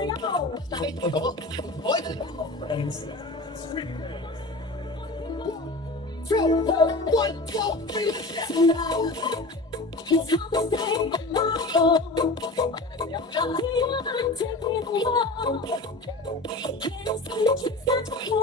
Two, one, two, three. It's how to stay alive. I feel I'm taking the wall. Can't see the tricks that you